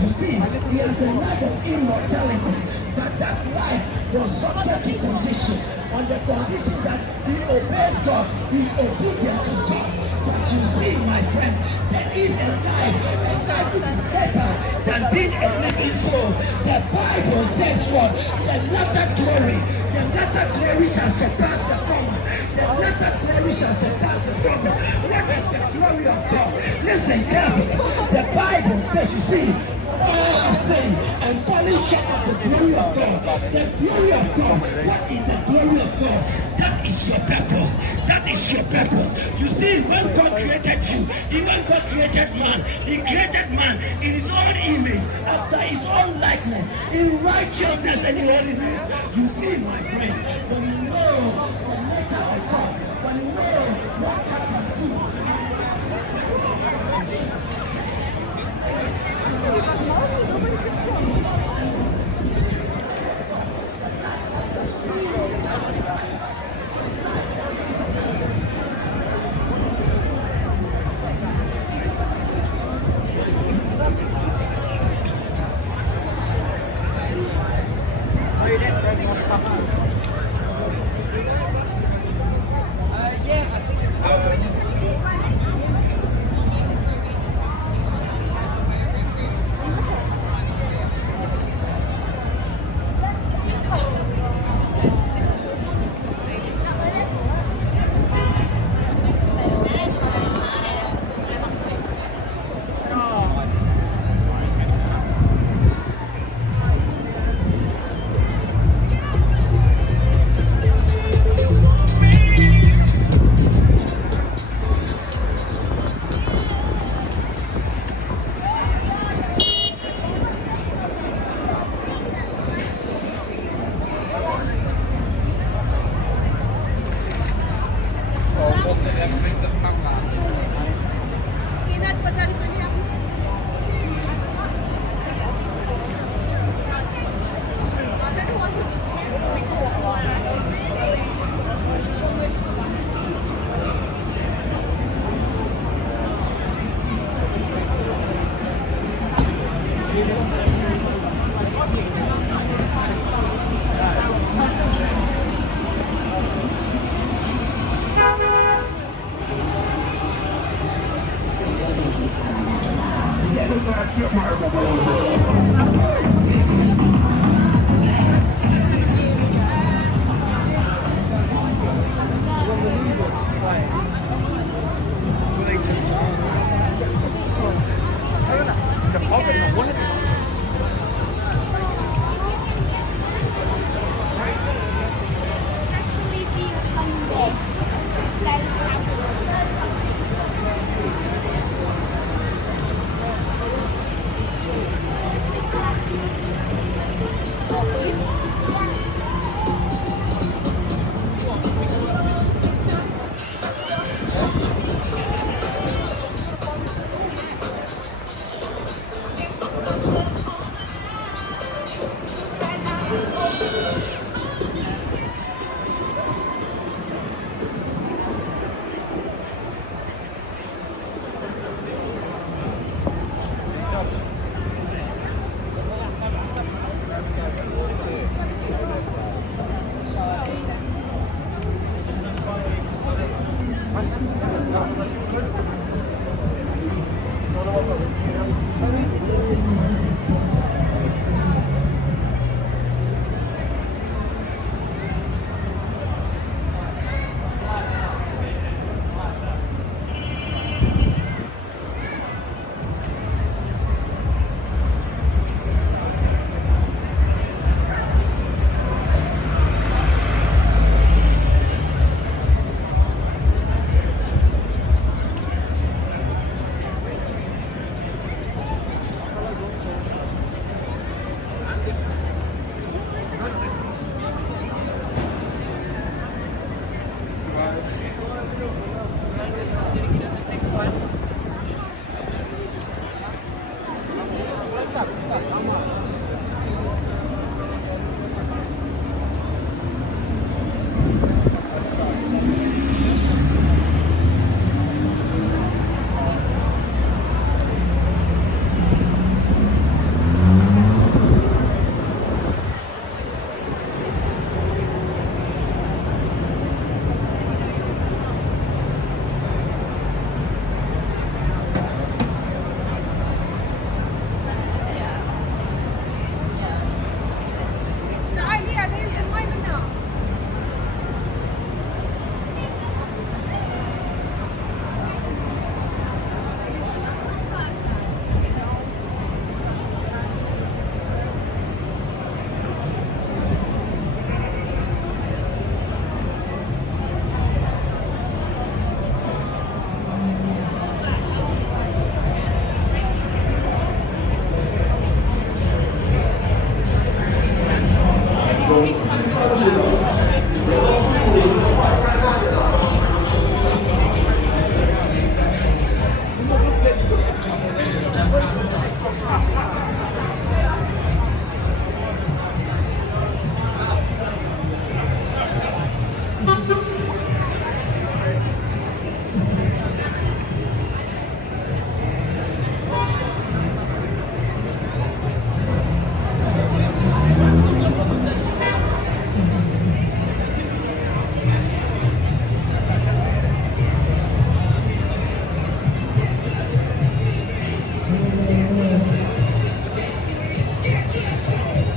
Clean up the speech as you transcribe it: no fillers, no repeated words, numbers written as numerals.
You see, he has a life of immortality, but that life was subject to condition, on the condition that he obeys God, he is obedient to God. But you see, my friend, there is a life which is better than being a living soul. The Bible says what? The latter glory shall surpass the former. The latter glory shall surpass the former. What is the glory of God? Listen carefully. The Bible says, you see, all have sinned and fallen short of the glory of God. The glory of God. What is the glory of God? That is your purpose. That is your purpose. You see, when God created you, when God created man, he created man in his own image, after his own likeness, in righteousness and in holiness. You see, my friend, when you know the nature of God, when you know what God can do,